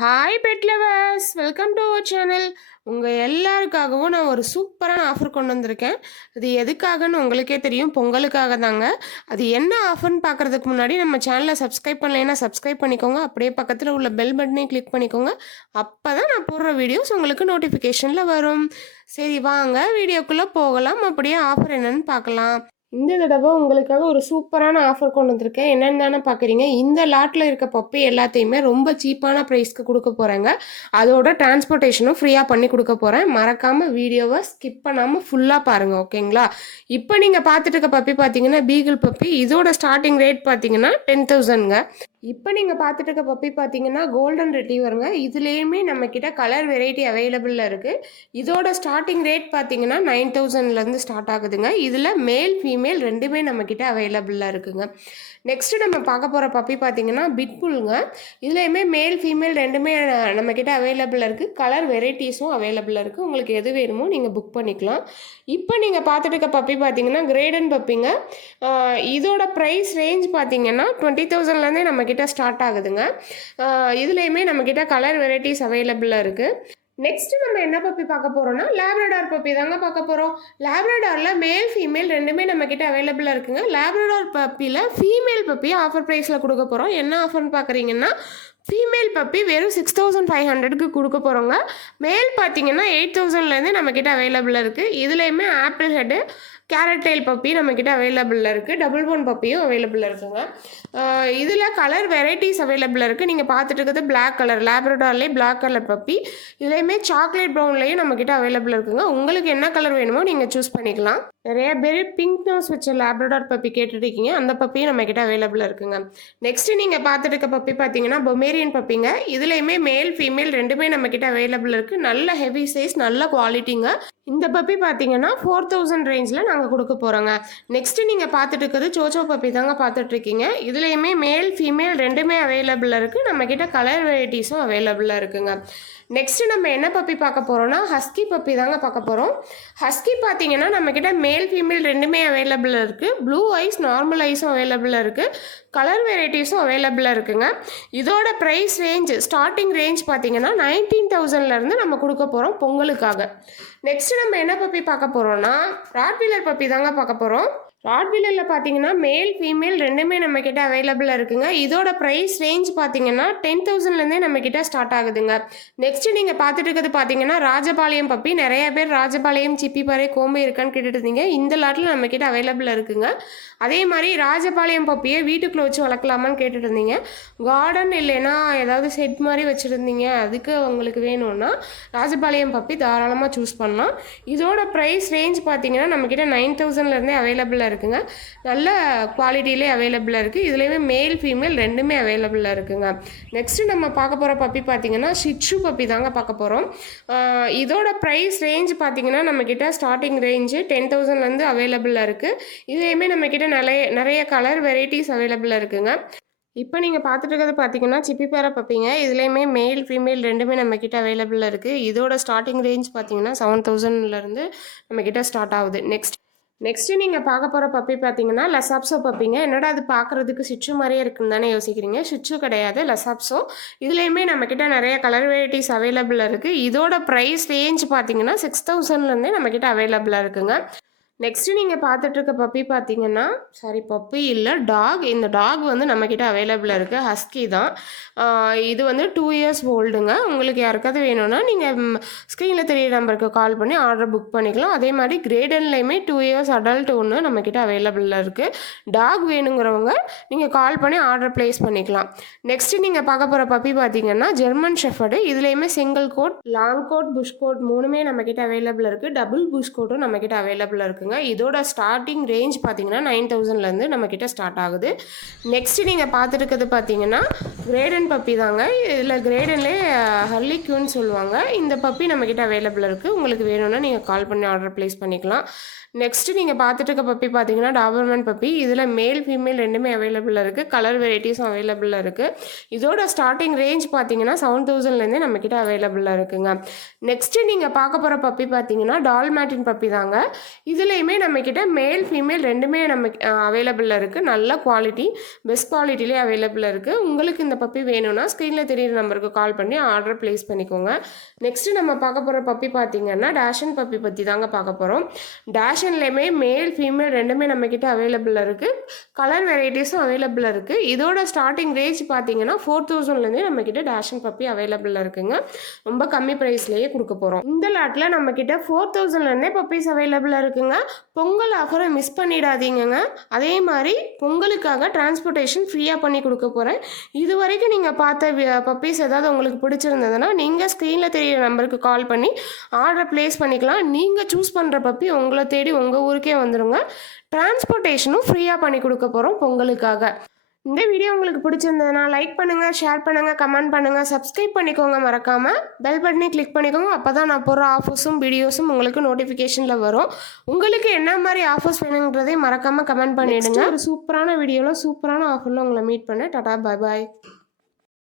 Hi pet lovers, welcome to our channel. உங்கள் எல்லாருக்காகவும் நான் ஒரு சூப்பரான ஆஃபர் கொண்டு வந்திருக்கேன். அது எதுக்காகன்னு உங்களுக்கே தெரியும், பொங்கலுக்காக தாங்க. அது என்ன ஆஃபர்னு பார்க்குறதுக்கு முன்னாடி நம்ம சேனலை சப்ஸ்கிரைப் பண்ணலைன்னா சப்ஸ்கிரைப் பண்ணிக்கோங்க. அப்படியே பக்கத்தில் உள்ள பெல் பட்டனையும் கிளிக் பண்ணிக்கோங்க. அப்போ தான் நான் போடுற வீடியோஸ் உங்களுக்கு நோட்டிஃபிகேஷனில் வரும். சரி வாங்க வீடியோக்குள்ளே போகலாம். அப்படியே ஆஃபர் என்னன்னு பார்க்கலாம். இந்த தடவை உங்களுக்காக ஒரு சூப்பரான ஆஃபர் கொண்டு வந்திருக்கேன். என்னன்னு தானே பார்க்குறீங்க. இந்த லாட்டில் இருக்க பப்பி எல்லாத்தையுமே ரொம்ப சீப்பான ப்ரைஸ்க்கு கொடுக்க போகிறேங்க. அதோட டிரான்ஸ்போர்ட்டேஷனும் ஃப்ரீயாக பண்ணி கொடுக்க போகிறேன். மறக்காமல் வீடியோவை ஸ்கிப் பண்ணாமல் ஃபுல்லாக பாருங்கள், ஓகேங்களா? இப்போ நீங்கள் பார்த்துட்டு இருக்க பப்பி பார்த்தீங்கன்னா பீகிள் பப்பி. இதோட ஸ்டார்டிங் ரேட் பார்த்தீங்கன்னா 10,000ங்க. இப்போ நீங்கள் பார்த்துட்டு இருக்க பப்பி பார்த்தீங்கன்னா கோல்டன் ரெட்ரீவருங்க. இதுலேயுமே நம்மக்கிட்ட கலர் வெரைட்டி அவைலபிளில் இருக்குது. இதோட ஸ்டார்டிங் ரேட் பார்த்தீங்கன்னா 9,000லேருந்து ஸ்டார்ட் ஆகுதுங்க. இதில் மேல் ஃபீமேல் ரெண்டுமே நம்மக்கிட்ட அவைலபிளாக இருக்குங்க. நெக்ஸ்ட்டு நம்ம பார்க்க போகிற பப்பி பார்த்தீங்கன்னா பிட்புல்ங்க. இதுலேயுமே மேல் ஃபீமேல் ரெண்டுமே நம்மக்கிட்ட அவைலபிளாக இருக்குது. கலர் வெரைட்டிஸும் அவைலபிளாக இருக்குது. உங்களுக்கு எது வேணுமோ நீங்கள் புக் பண்ணிக்கலாம். இப்போ நீங்கள் பார்த்துட்டு இருக்க பப்பி பார்த்தீங்கன்னா கிரேடன் பப்பிங்க. இதோட ப்ரைஸ் ரேஞ்ச் பார்த்தீங்கன்னா 20,000லேருந்தே நம்மக்கிட்ட ஸ்டார்ட் ஆகுதுங்க. இதுலேயுமே நம்மக்கிட்ட கலர் வெரைட்டிஸ் அவைலபிளாக இருக்குது. நெக்ஸ்ட் நம்ம என்ன பப்பி பார்க்க போறோம்னா லேப்ரடார் பப்பி தாங்க பார்க்க போறோம். லேப்ரடார்ல மேல் ஃபீமேல் ரெண்டுமே நம்ம கிட்ட அவைலபிளா இருக்குங்க. லேப்ரடார் பப்பில ஃபீமேல் பப்பியை ஆஃபர் பிரைஸ்ல கொடுக்க போறோம். என்ன ஆஃபர்னு பார்க்குறீங்கன்னா ஃபீமேல் பப்பி வெறும் 6,500க்கு கொடுக்க போகிறோங்க. மேல் பார்த்தீங்கன்னா 8,000லேருந்து நம்மக்கிட்ட அவைலபிளாக இருக்குது. இதுலேயுமே apple head carrot tail puppy நம்மக்கிட்ட அவைலபிளில் இருக்குது. டபுள் போன் பப்பியும் அவைலபிளில் இருக்குங்க. இதில் கலர் வெரைட்டிஸ் அவைலபிளாக இருக்குது. நீங்கள் பார்த்துட்டு இருக்கிறது பிளாக் கலர், லேப்ரடார்லேயே பிளாக் கலர் பப்பி. இதுலேயுமே சாக்லேட் ப்ரௌன்லேயும் நம்மக்கிட்ட அவைலபிள் இருக்குங்க. உங்களுக்கு என்ன கலர் வேணுமோ நீங்கள் சூஸ் பண்ணிக்கலாம். நிறைய பேர் பிங்க் நோஸ் வச்ச லேப்ரடார் பப்பி கேட்டுருக்கீங்க. அந்த பப்பியும் நம்மக்கிட்ட அவைலபிளாக இருக்குங்க. நெக்ஸ்ட்டு நீங்கள் பார்த்துட்டு இருக்க பப்பி பார்த்தீங்கன்னா பொமேரியன் பப்பிங்க. இதுலேயுமே மேல் ஃபீமேல் ரெண்டுமே நம்மக்கிட்ட அவைலபிள் இருக்குது. நல்ல ஹெவி சைஸ், நல்ல குவாலிட்டிங்க. இந்த பப்பி பார்த்தீங்கன்னா 4,000 ரேஞ்சில் நாங்கள் கொடுக்க போகிறோங்க. நெக்ஸ்ட்டு நீங்கள் பார்த்துட்டு இருக்கிறது சோச்சோ பப்பி தாங்க பார்த்துட்ருக்கீங்க. இதுலேயுமே மேல் ஃபீமேல் ரெண்டுமே அவைலபிளாக இருக்குது. நம்மக்கிட்ட கலர் வெரைட்டிஸும் அவைலபிளாக இருக்குங்க. நெக்ஸ்ட்டு நம்ம என்ன பப்பி பார்க்க போகிறோம்னா ஹஸ்கி பப்பி தாங்க பார்க்க போகிறோம். ஹஸ்கி பார்த்தீங்கன்னா நம்மக்கிட்ட மேல் ஃபீமேல் ரெண்டுமே அவைலபிளாக இருக்குது. ப்ளூ ஐஸ், நார்மல் ஐஸும் அவைலபிளாக இருக்குது. கலர் வெரைட்டிஸும் அவைலபிளாக இருக்குங்க. இதோட ப்ரைஸ் ரேஞ்ச் ஸ்டார்டிங் ரேஞ்ச் பார்த்தீங்கன்னா 19,000லேருந்து நம்ம கொடுக்க போகிறோம் பொங்கலுக்காக. நெக்ஸ்ட் நம்ம என்ன பப்பி பார்க்க போகிறோம்னா ராட்வீலர் பப்பி தாங்க பார்க்க போகிறோம். ராட்வீலரில் பார்த்தீங்கன்னா மேல் ஃபீமேல் ரெண்டுமே நம்மக்கிட்ட அவைலபிளாக இருக்குங்க. இதோட ப்ரைஸ் ரேஞ்ச் பார்த்தீங்கன்னா 10,000லேருந்தே நம்மக்கிட்ட ஸ்டார்ட் ஆகுதுங்க. நெக்ஸ்ட்டு நீங்கள் பார்த்துட்டு இருக்கிறது பார்த்தீங்கன்னா ராஜபாளையம் பப்பி. நிறைய பேர் ராஜபாளையம், சிப்பிப்பாறை, கோம்பை இருக்கான்னு கேட்டுட்டு இருந்தீங்க. இந்த லாட்டில் நம்மக்கிட்ட அவைலபிளாக இருக்குங்க. அதே மாதிரி ராஜபாளையம் பப்பியை வீட்டுக்குள்ளே வச்சு வளர்க்கலாமான்னு கேட்டுட்டு இருந்தீங்க. கார்டன் இல்லைன்னா ஏதாவது செட் மாதிரி வச்சுருந்தீங்க, அதுக்கு உங்களுக்கு வேணும்னா ராஜபாளையம் பப்பி தாராளமாக சூஸ் பண்ணலாம். இதோட ப்ரைஸ் ரேஞ்ச் பார்த்தீங்கன்னா நம்மக்கிட்ட 9,000லேருந்தே அவைலபிளாக இருக்குங்க. நல்ல குவாலிட்டியிலே அவைலபிளாக இருக்குது. இதுலேயுமே மேல் ஃபீமேல் ரெண்டுமே அவைலபிளாக இருக்குங்க. நெக்ஸ்ட்டு நம்ம பார்க்க போகிற பப்பி பார்த்தீங்கன்னா ஷிட்சு பப்பி தாங்க பார்க்க போகிறோம். இதோட ப்ரைஸ் ரேஞ்ச் பார்த்தீங்கன்னா நம்மக்கிட்ட ஸ்டார்டிங் ரேஞ்சு 10,000லேருந்து அவைலபிளாக இருக்குது. இதுலேயுமே நம்மக்கிட்ட நிறைய கலர் வெரைட்டிஸ் அவைலபிளாக இருக்குங்க. இப்போ நீங்கள் பார்த்துட்டு இருக்கிறது பார்த்தீங்கன்னா சிப்பிப்பாறை பப்பிங்க. இதுலேயுமே மேல் ஃபீமேல் ரெண்டுமே நம்மக்கிட்ட அவைலபிளாக இருக்குது. இதோட ஸ்டார்டிங் ரேஞ்ச் பார்த்தீங்கன்னா 7,000லேருந்து நம்மக்கிட்ட ஸ்டார்ட் ஆகுது. நெக்ஸ்ட்டு நீங்கள் பார்க்க போகிற பப்பி பார்த்தீங்கன்னா லசாப்சோ பப்பிங்க. என்னடா அது பார்க்குறதுக்கு ஷிட்சு மாதிரியே இருக்குன்னு தானே யோசிக்கிறீங்க. ஷிட்சு கிடையாது, லசாப்சோ. இதுலேயுமே நம்மக்கிட்ட நிறைய கலர் வெரைட்டிஸ் அவைலபிளாக இருக்குது. இதோட ப்ரைஸ் ரேஞ்ச் பார்த்தீங்கன்னா 6,000லேருந்தே நம்மக்கிட்ட அவைலபிளாக இருக்குங்க. நெக்ஸ்ட்டு நீங்கள் பார்த்துட்ருக்க பப்பி பார்த்தீங்கன்னா பப்பி இல்லை, டாக். இந்த டாக் வந்து நம்மக்கிட்ட அவைலபிளாக இருக்குது. ஹஸ்கி தான். இது வந்து 2 இயர்ஸ் ஓல்டுங்க. உங்களுக்கு யாருக்காவது வேணும்னா நீங்கள் ஸ்க்ரீனில் தெரிய நம்பருக்கு கால் பண்ணி ஆர்டர் புக் பண்ணிக்கலாம். அதே மாதிரி கிரேடன்லேயுமே 2 இயர்ஸ் அடல்ட் ஒன்று நம்மக்கிட்ட அவைலபிளாக இருக்குது. டாக் வேணுங்கிறவங்க நீங்கள் கால் பண்ணி ஆர்டர் ப்ளேஸ் பண்ணிக்கலாம். நெக்ஸ்ட்டு நீங்கள் பார்க்க போகிற பப்பி பார்த்தீங்கன்னா ஜெர்மன் ஷெஃபர்டு. இதுலேயுமே single coat, long coat, plush coat மூணுமே நம்மக்கிட்ட அவைலபிளாக இருக்குது. டபுள் புஷ் கோட்டும் நம்மக்கிட்ட அவைலபிளாக இருக்குங்க. இதோட ஸ்டார்டிங் ரேஞ்ச் பார்த்தீங்கன்னா 9,000லேருந்து நம்மக்கிட்ட ஸ்டார்ட் ஆகுது. நெக்ஸ்ட்டு நீங்கள் பார்த்துட்டு இருக்கிறது பார்த்தீங்கன்னா கிரேடன் பப்பி தாங்க. இதில் கிரேடன்லேயே ஹர்லி க்யூன்னு சொல்லுவாங்க. இந்த பப்பி நம்மக்கிட்ட அவைலபிளாக இருக்குது. உங்களுக்கு வேணும்னா நீங்கள் கால் பண்ணி ஆர்டர் ப்ளேஸ் பண்ணிக்கலாம். நெக்ஸ்ட்டு நீங்கள் பார்த்துட்டு இருக்க பப்பி பார்த்தீங்கன்னா டாபர்மேன் பப்பி. இதில் மேல் ஃபீமேல் ரெண்டுமே அவைலபிளாக இருக்குது. கலர் வெரைட்டிஸும் அவைலபிளாக இருக்குது. இதோட ஸ்டார்டிங் ரேஞ்ச் பார்த்தீங்கன்னா 7,000லேருந்தே நம்மக்கிட்ட அவைலபிளாக இருக்குங்க. நெக்ஸ்ட்டு நீங்கள் பார்க்க போகிற பப்பி பார்த்தீங்கன்னா டால்மேட்டின் பப்பி தாங்க. இதில் இதுலேயுமே நம்மக்கிட்ட மேல் ஃபீமேல் ரெண்டுமே நம்ம அவைலபிளில் இருக்குது. நல்ல குவாலிட்டி, பெஸ்ட் குவாலிட்டிலே அவைலபிளில் இருக்குது. உங்களுக்கு இந்த பப்பி வேணும்னா ஸ்க்ரீனில் தெரியுற நம்பருக்கு கால் பண்ணி ஆர்டர் ப்ளேஸ் பண்ணிக்கோங்க. நெக்ஸ்ட்டு நம்ம பார்க்க போகிற பப்பி பார்த்திங்கன்னா டேஷன் பப்பி பற்றி தாங்க பார்க்க போகிறோம். டேஷன்லேயுமே மேல் ஃபீமேல் ரெண்டுமே நம்மக்கிட்ட அவைலபிளில் இருக்குது. கலர் வெரைட்டிஸும் அவைலபிளில் இருக்குது. இதோட ஸ்டார்டிங் ரேஞ்ச் பார்த்தீங்கன்னா 4000லேருந்தே நம்மக்கிட்ட டேஷன் பப்பி அவைலபிளில் இருக்குங்க. ரொம்ப கம்மி ப்ரைஸ்லேயே கொடுக்க போகிறோம். இந்த லாட்டில் நம்மக்கிட்ட 4000லேருந்தே பப்பீஸ் அவைலபிளாக இருக்குங்க. பொங்கல் ஆஃபரை மிஸ் பண்ணிடாதீங்க. அதே மாதிரி பொங்கலுக்காக டிரான்ஸ்போர்ட்டேஷன் ஃப்ரீயாக பண்ணி கொடுக்க போகிறேன். இது வரைக்கும் நீங்கள் பார்த்த பப்பீஸ் ஏதாவது உங்களுக்கு பிடிச்சிருந்ததுன்னா நீங்கள் ஸ்க்ரீனில் தெரியிற நம்பருக்கு கால் பண்ணி ஆர்டர் ப்ளேஸ் பண்ணிக்கலாம். நீங்கள் சூஸ் பண்ணுற பப்பி உங்களை தேடி உங்கள் ஊருக்கே வந்துடுங்க. டிரான்ஸ்போர்ட்டேஷனும் ஃப்ரீயாக பண்ணி கொடுக்க போகிறோம் பொங்கலுக்காக. இந்த வீடியோ உங்களுக்கு பிடிச்சிருந்ததுன்னா லைக் பண்ணுங்கள், ஷேர் பண்ணுங்கள், கமெண்ட் பண்ணுங்கள், சப்ஸ்கிரைப் பண்ணிக்கோங்க. மறக்காமல் பெல் பட்டனை கிளிக் பண்ணிக்கோங்க. அப்போ தான் நான் போகிற ஆஃபர்ஸும் வீடியோஸும் உங்களுக்கு நோட்டிஃபிகேஷனில் வரும். உங்களுக்கு என்ன மாதிரி ஆஃபர்ஸ் வேணுங்கிறதே மறக்காமல் கமெண்ட் பண்ணிவிடுங்க. ஒரு சூப்பரான வீடியோவில் சூப்பரான ஆஃபரில் உங்களை மீட் பண்ணேன். டாடா, பாய் பாய்.